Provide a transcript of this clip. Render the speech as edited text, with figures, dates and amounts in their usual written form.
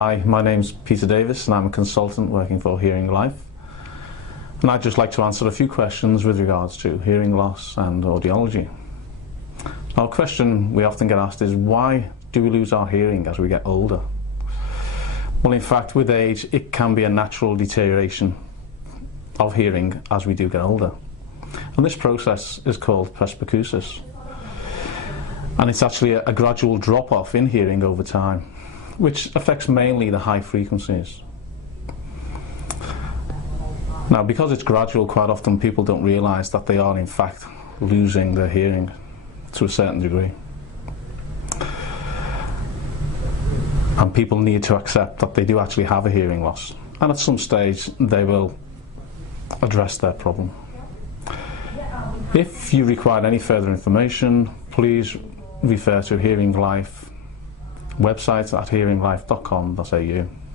Hi, my name's Peter Davis and I'm a consultant working for HEARINGLife, and I'd just like to answer a few questions with regards to hearing loss and audiology. Now, a question we often get asked is, why do we lose our hearing as we get older? Well, in fact, with age it can be a natural deterioration of hearing as we do get older, and this process is called presbycusis, and it's actually a gradual drop-off in hearing over time, which affects mainly the high frequencies. Now, because it's gradual, quite often people don't realise that they are in fact losing their hearing to a certain degree. And people need to accept that they do actually have a hearing loss, and at some stage they will address their problem. If you require any further information, please refer to HEARINGLife website at hearinglife.com.au.